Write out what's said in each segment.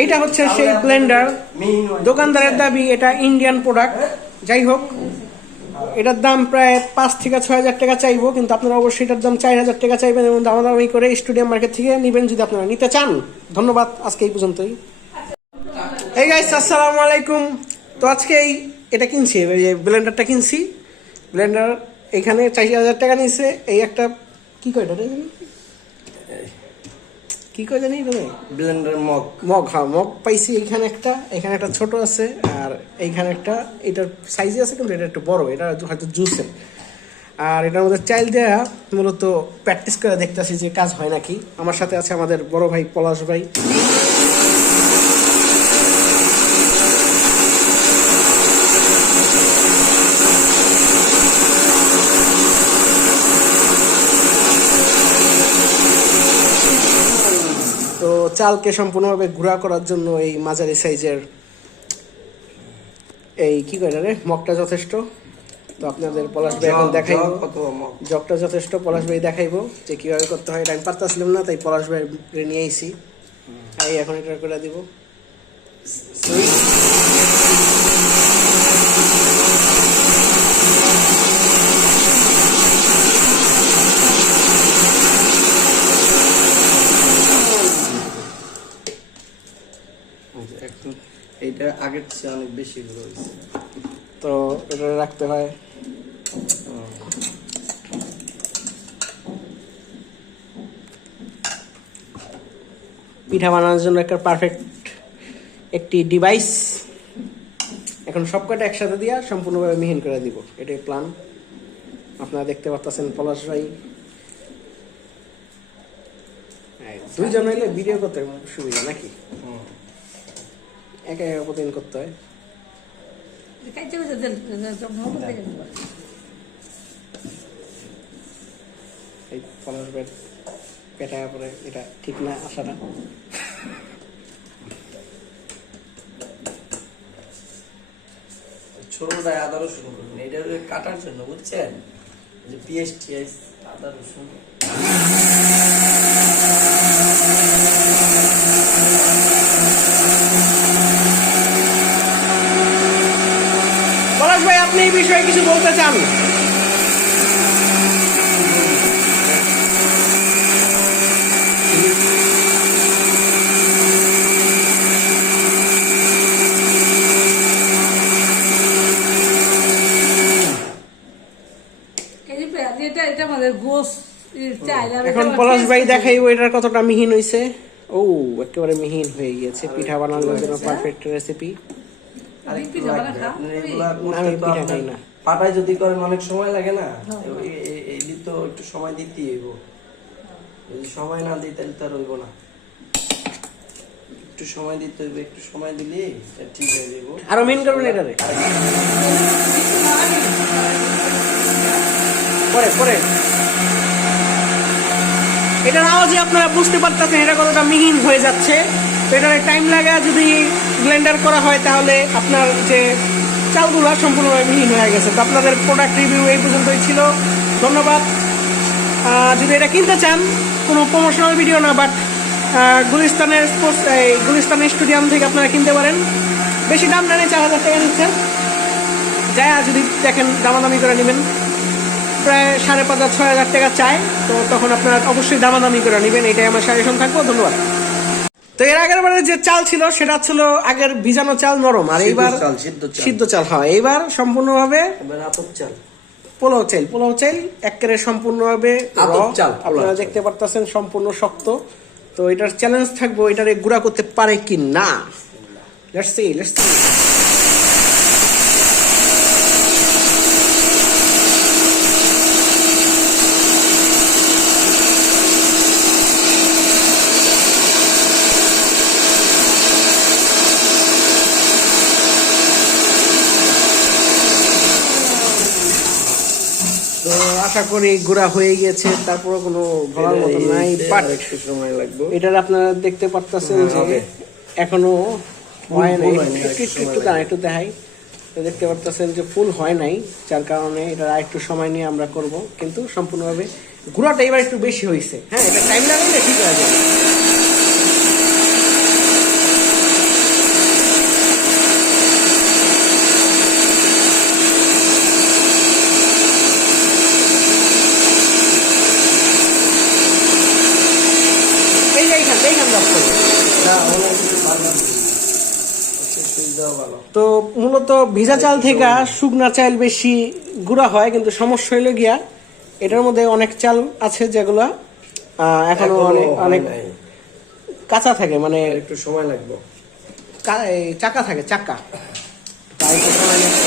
এইটা হচ্ছে সেই ব্লেন্ডার। দোকানদারের দাবি এটা ইন্ডিয়ান প্রোডাক্ট। যাই হোক, এটার দাম প্রায় 5 থেকে 6 হাজার টাকা চাইবো, কিন্তু আপনারা অবশ্যই এটার দাম 4 হাজার টাকা চাইবেন এবং দামাদামি করে স্টুডিয়াম মার্কেট থেকে নেবেন যদি আপনারা নিতে চান। ধন্যবাদ, আজকে এই পর্যন্তই। এই গাইস, আসসালামু আলাইকুম। তো আজকে এটা কিনছি, এই ব্লেন্ডারটা কিনছি। ব্লেন্ডার এখানে 4 হাজার টাকা নিয়েছে। এই একটা কি কয় এটা কি কয় জানি ব্লেন্ডার মগ। হ্যাঁ, মগ পাইছি। এখানে একটা ছোট আছে, আর এইখানে একটা, এটার সাইজে আছে কিন্তু এটা একটু বড়, এটা হয়তো জুসের। আর এটার মধ্যে চাইল দেওয়া মূলত প্র্যাকটিস করে দেখতেছি যে কাজ হয় নাকি। আমার সাথে আছে আমাদের বড় ভাই পলাশ ভাই। তো চালকে সম্পূর্ণভাবে গুঁড়া করার জন্য এই মাঝারি সাইজের এই কি করে রে মগটা যথেষ্ট। তো আপনাদের পলাশ ভাই এখন দেখাইবো, জগটা যথেষ্ট। পলাশ ভাই দেখাইবো যে কিভাবে করতে হয়। এটা আমি পারতাছিলাম না, তাই পলাশ ভাই নিয়ে আইছি। এই এখন এটা করে দিব। এটা আগের চেয়ে অনেক বেশি হয়েছে, তো এটা রাখতে হয়। পিঠা বানানোর জন্য একটা পারফেক্ট একটি ডিভাইস। এখন সবকটা একসাথে দিয়া সম্পূর্ণভাবে মিহিন করে দিব, এটাই প্ল্যান। আপনারা দেখতে পাচ্ছেন পলাশ ভাই দুইজন হইলে ভিডিও করতে সুবিধা নাকি, একা একা প্রতিদিন করতে হয়। এই পলাশ ভাই পেটায় পরে এটা ঠিক না আসাটা। ছোটটায় আদা রসুন করবেন, এটা কাটার জন্য, বুঝছেন? যে পিএসটিএস আদা রসুন। পলাশ ভাই, আপনি এই বিষয়ে কিছু বলতে চান? এখন পলাশ ভাই দেখাইবো এটার কতটা মিহিন হয়েছে। ও একেবারে মিহিন হয়ে গিয়েছে। পিঠা বানানোর জন্য পারফেক্ট রেসিপি। আমি পিঠা খাই না। পাটায় যদি করেন অনেক সময় লাগে না, এই তো একটু সময় দিতেই হইব। যদি সময় না দিই তাহলে তো আর হইব না। একটু সময় দিতে হইবে, একটু সময় দিলে ঠিক হয়ে যাবো। আরো মেন করবেন এটারে পরে পরে। এটার আওয়াজে আপনারা বুঝতে পারতেছেন এটা কতটা মিহিন হয়ে যাচ্ছে। তো এটার টাইম লাগে, যদি ব্লেন্ডার করা হয় তাহলে আপনার যে চালগুলো সম্পূর্ণভাবে মিহিন হয়ে গেছে। তো আপনাদের প্রোডাক্ট রিভিউ এই পর্যন্তই ছিল। ধন্যবাদ। যদি এটা কিনতে চান, কোনো প্রমোশনাল ভিডিও না, বাট গুলিস্তানের স্টেডিয়াম থেকে আপনারা কিনতে পারেন। বেশি দাম নেই, 4 হাজার টাকা নিচ্ছেন। যাই যদি দেখেন দামাদামি করে নেবেন। প্রায় 5,500-6 হাজার টাকা চাই, তো তখন আপনারা অবশ্যই দামাদামি করে নেবেন। এটাই আমার সাজেশন থাকবো। ধন্যবাদ। তো এর আগের বারে যে চাল ছিল সেটা ছিল আগের ভিজানো চাল, নরম। আর এইবার সিদ্ধ চাল। হ্যাঁ, এইবার সম্পূর্ণভাবে পোলাও চাল একেবারে সম্পূর্ণভাবে আপনারা দেখতে পারতেছেন, সম্পূর্ণ শক্ত। তো এটার চ্যালেঞ্জ থাকবো এটারে গুঁড়া করতে পারে কি না। Let's see. তো আশা করি গুঁড়া হয়ে গেছে, তারপরে কোনো বলার মতো নাই। বাট একটু সময় লাগবে। এটার আপনারা দেখতে পারতেছেন যে এখনো হয় নাই। একটু দেখাই। দেখতে পারতেছেন যে ফুল হয় নাই, যার কারণে এটা একটু সময় নিয়ে আমরা করব। কিন্তু সম্পূর্ণভাবে গুঁড়াটা এবার একটু বেশি হয়েছে। হ্যাঁ, এটা টাইম লাগাইলে ঠিক হয়ে যাবে। না অনেক ভালো সুইচ দেওয়া ভালো। তো মূলত ভিজা চাল থেকে শুকনা চাল বেশি গুঁড়া হয়, কিন্তু সমস্যা হইলো গিয়া এটার মধ্যে অনেক চাল আছে যেগুলা এখনো অনেক অনেক কাঁচা থাকে, মানে একটু সময় লাগবে। চাকা থাকে, চাকা তাই একটু সময় লাগবে।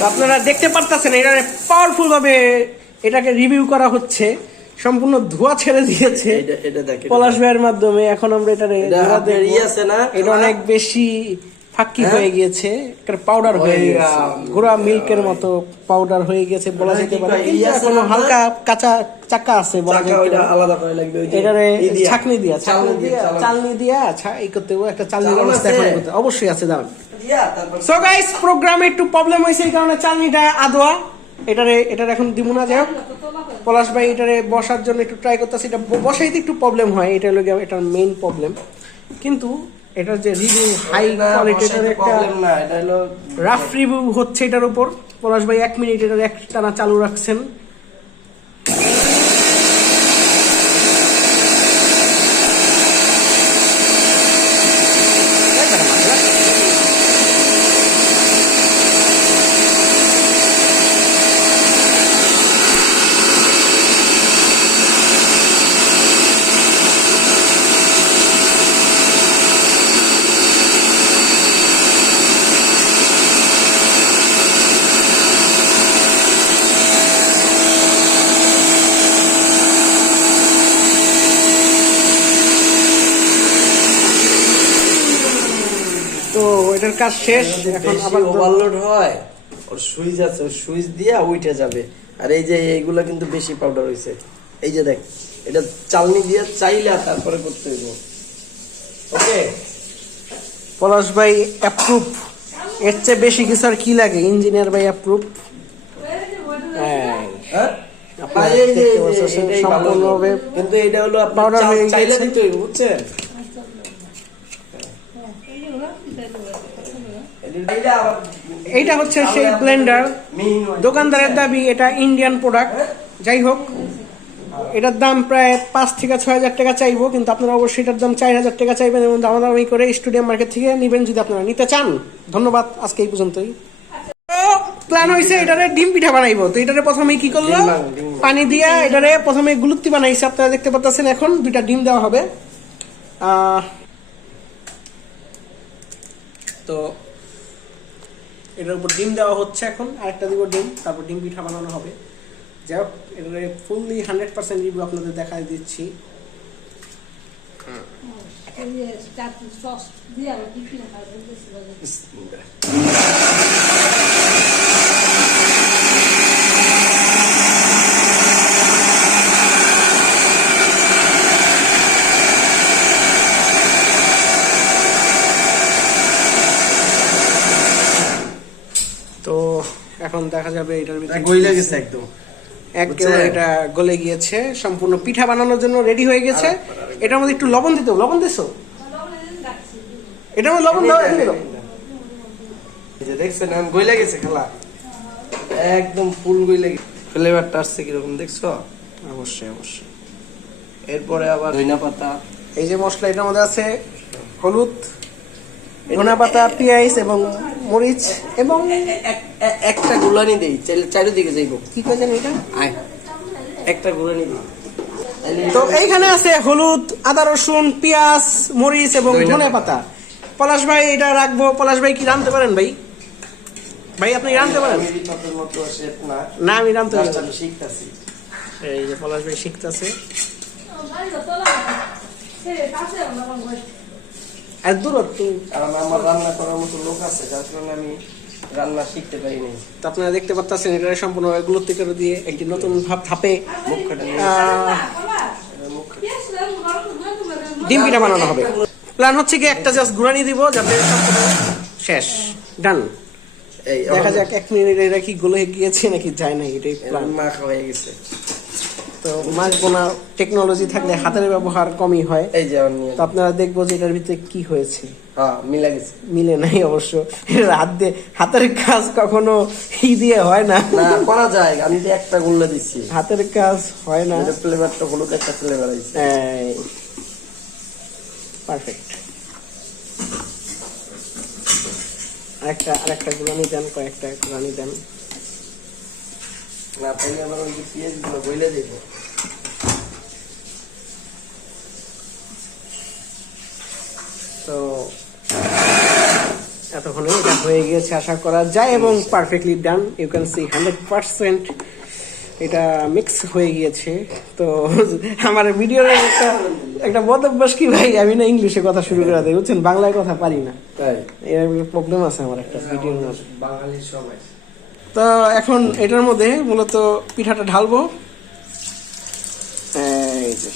তো আপনারা দেখতে পারতেছেন এটা পাওয়ারফুল ভাবে এটাকে রিভিউ করা হচ্ছে, সম্পূর্ণ ধোঁয়া ছেড়ে দিয়েছে পলাশ ভাইয়ের মাধ্যমে। এখন আমরা এটা এটা অনেক বেশি ফাঁকি হয়ে গিয়েছে, পাউডার হয়ে গেছে, গুঁড়া মিল্কের মতো পাউডার হয়ে গেছে বলা যেতে পারে, কিন্তু এখনো হালকা কাঁচা চাকা আছে বলা যেতে পারে। এটারে ছাকনি দিয়া চালনি দিয়া এই করতে একটা চালনি ব্যবস্থা এখন করতে অবশ্যই আছে। দাঁড়ান, সো গাইস প্রোগ্রামে একটু প্রবলেম হয়েছে, এই কারণে চালনিটা আদোয়া এটার এখন দিব না। যাই হোক, পলাশ ভাই এটারে বসার জন্য একটু ট্রাই করতেছে, এটা বসাইতে একটু প্রবলেম হয়, এটা হলো এটার মেইন প্রবলেম। কিন্তু এটার যে রিভিউ হাই কোয়ালিটির একটা রাফ রিভিউ হচ্ছে এটার উপর। পলাশ ভাই 1 মিনিট এটার একটানা চালু রাখছেন। তো এটার কাজ শেষ, এখন আবার ওভারলোড হয়, ওর সুইচ আছে, ওর সুইচ দিয়ে উঠে যাবে। আর এই যে এইগুলা কিন্তু বেশি পাউডার হইছে, এই যে দেখ, এটা চালনি দিয়ে চাইলে তারপরে করতে হইব। ওকে, পলাশ ভাই অ্যাপ্রুভ, এর চেয়ে বেশি কিছু আর কি লাগে? ইঞ্জিনিয়ার ভাই অ্যাপ্রুভ। সম্পূর্ণভাবে কিন্তু এটা হলো পাউডার হয়ে চাইলে গেছে, দিতে হইব, বুঝছেন? এইটা হচ্ছে সেই ব্লেন্ডার। দোকানদারের দাবি এটা ইন্ডিয়ান প্রোডাক্ট। যাই হোক, এটার দাম প্রায় 5 থেকে 6 হাজার টাকা চাইবো, কিন্তু আপনারা অবশ্যই এটার দাম 4 হাজার টাকা চাইবেন এবং দামাদামি করে স্টুডিয়াম মার্কেট থেকে নেবেন যদি আপনারা নিতে চান। ধন্যবাদ, আজকে এই পর্যন্তই। প্ল্যান হয়েছে এটারে ডিম পিঠা বানাইবো। তো এটারে প্রথমে কি করলো, পানি দিয়া এটারে প্রথমে গুলুত্তি বানাইছে, আপনারা দেখতে পাচ্ছেন। এখন 2টা ডিম দেওয়া হবে। তো এটার উপর ডিম দেওয়া হচ্ছে, এখন আরেকটা দিব ডিম, তারপর ডিম পিঠা বানানো হবে। যাই হোক, এটারে ফুললি 100% রিভিউ আপনাদের দেখাই দিচ্ছি। তো এখন দেখা যাবে এটার ভিতরে গইলা গেছে একদম, একেবারে এটা গলে গিয়েছে, সম্পূর্ণ পিঠা বানানোর জন্য রেডি হয়ে গেছে। এটার মধ্যে একটু লবণ দিতে, লবণ দিছো? এটার মধ্যে লবণ দাও, দেখছেন গইলা গেছে খেলা, একদম ফুল গইলা গেছে। ফ্লেভারটা আসছে কিরকম দেখছো? অবশ্যই অবশ্যই। এরপরে আবার ধনিয়া পাতা, এই যে মশলা, এটার মধ্যে আছে হলুদ, ধনিয়া পাতা, পেঁয়াজ এবং মরিচ এবং একটা গুলানি দেই, চারিদিকে যাইব। কি কয় জানি এটা, একটা গুলানি দেই। তো এইখানে আছে হলুদ, আদা, রসুন, পেঁয়াজ, মরিচ এবং ধনিয়া পাতা। পলাশ ভাই এটা রাখবো। পলাশ ভাই কি রাঁধতে পারেন ভাই? ভাই আপনি রাঁধতে পারেন? না, আমি রাঁধতে পারি, শিখতেছি। এই যে পলাশ ভাই শিখতেছে। আর দূরত্ব, কারণ আমার রান্না করার মতো লোক আছে, যার কারণে আমি রান্না শিখতে পারি নাই। তো আপনারা দেখতে পাচ্ছেন এটা সম্পূর্ণ গুলোতে করে দিয়ে একটি নতুন ধাপে মুখ কাটা নিয়ে ডিম পিঠা বানানো হবে। প্ল্যান হচ্ছে কি একটা জাস্ট ঘুরানি দিব যাতে সম্পূর্ণ শেষ ডান। এই দেখা যাক 1 মিনিট এটা কি গলে গিয়েছে নাকি যায় না, এটাই প্ল্যান। মাখা হয়ে গেছে। তো মাখবো না, টেকনোলজি থাকলে হাতের ব্যবহার কমই হয়। এই যে আমার নিয়ে তো আপনারা দেখবো যে এটার ভিতরে কি হয়েছে। হ্যাঁ মিলা গেছে। মিলে নাই অবশ্য, হাতের কাজ কখনো দিয়ে হয় না। না করা যায়, আমি তো একটা গুল্লা দিচ্ছি, হাতের কাজ হয় না। ফ্লেভারটা হলুদ একটা ফ্লেভার আছে। পারফেক্ট। আরেকটা গুলানি দেন, কয়েকটা গুলানি দেন। না তাইলে আবার ওই যে পেঁয়াজ গুলো বইলে দেবো। তো এতক্ষণে এটা হয়ে গিয়েছে আশা করা যায় এবং perfectly done. You can see 100% এটা মিক্স হয়ে গিয়েছে। তো আমার ভিডিওর একটা বদ অভ্যাস কি ভাই, আমি না ইংলিশে কথা শুরু করে দিই, বুঝছেন, বাংলায় কথা পারি না, তাই এর প্রবলেম আছে আমার একটা ভিডিওর মধ্যে। বাঙালির সবাই। তো এখন এটার মধ্যে মূলত পিঠাটা ঢালবো। এই যে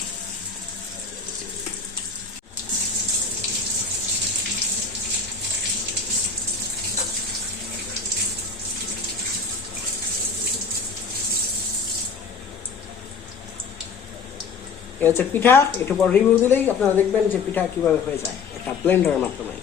এটা হচ্ছে পিঠা। একটু পর রিভিউ দিলেই আপনারা দেখবেন যে পিঠা কিভাবে হয়ে যায় একটা ব্লেন্ডারের মাধ্যমে।